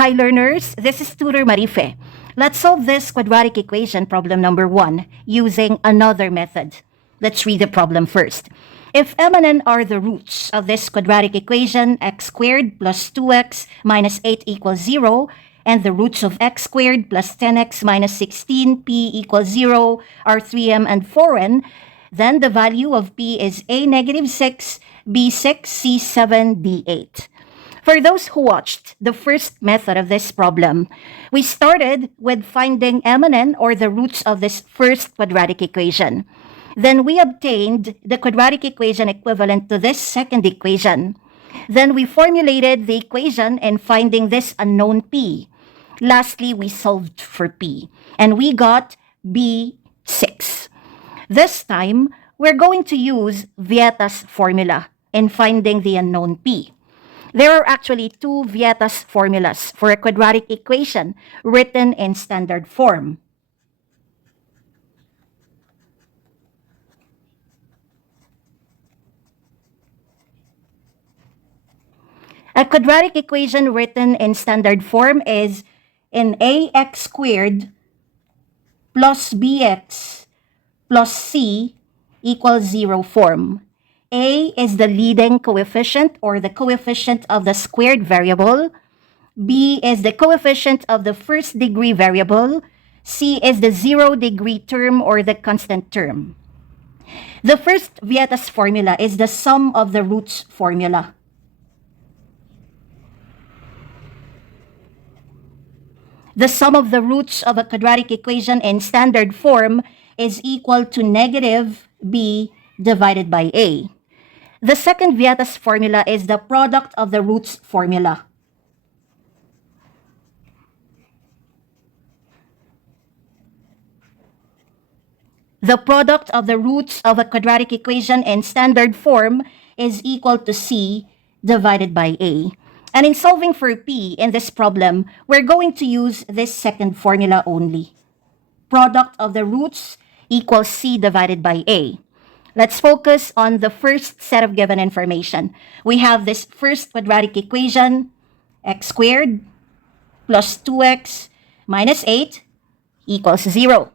Hi learners, this is Tutor Marife. Let's solve this quadratic equation problem number 1 using another method. Let's read the problem first. If m and n are the roots of this quadratic equation, x squared plus 2x minus 8 equals 0, and the roots of x squared plus 10x minus 16, p equals 0, are 3m and 4n, then the value of p is a negative 6, b 6, c 7, d 8. For those who watched the first method of this problem, we started with finding m and n, or the roots of this first quadratic equation. Then we obtained the quadratic equation equivalent to this second equation. Then we formulated the equation in finding this unknown p. Lastly, we solved for p, and we got b6. This time, we're going to use Vieta'S formula in finding the unknown p. There are actually two Vieta'S formulas for a quadratic equation written in standard form. A quadratic equation written in standard form is in ax squared plus bx plus c equals 0 form. A is the leading coefficient, or the coefficient of the squared variable. B is the coefficient of the first degree variable. C is the 0 degree term, or the constant term. The first Vieta'S formula is the sum of the roots formula. The sum of the roots of a quadratic equation in standard form is equal to negative b divided by a. The second Vieta'S formula is the product of the roots formula. The product of the roots of a quadratic equation in standard form is equal to c divided by a. And in solving for p in this problem, we're going to use this second formula only. Product of the roots equals c divided by a. Let's focus on the first set of given information. We have this first quadratic equation, x squared plus 2x minus 8 equals 0.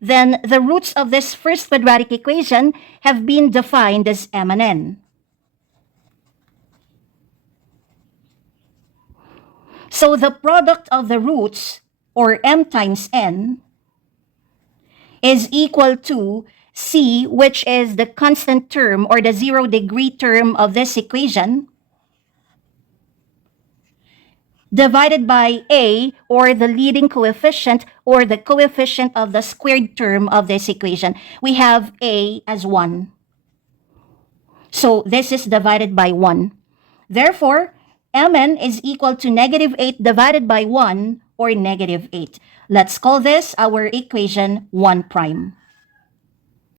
Then the roots of this first quadratic equation have been defined as m and n. So the product of the roots, or m times n, is equal to c, which is the constant term, or the 0 degree term of this equation, divided by a, or the leading coefficient, or the coefficient of the squared term of this equation. We have a as 1. So this is divided by 1. Therefore, mn is equal to negative 8 divided by 1, or negative 8. Let's call this our equation 1 prime.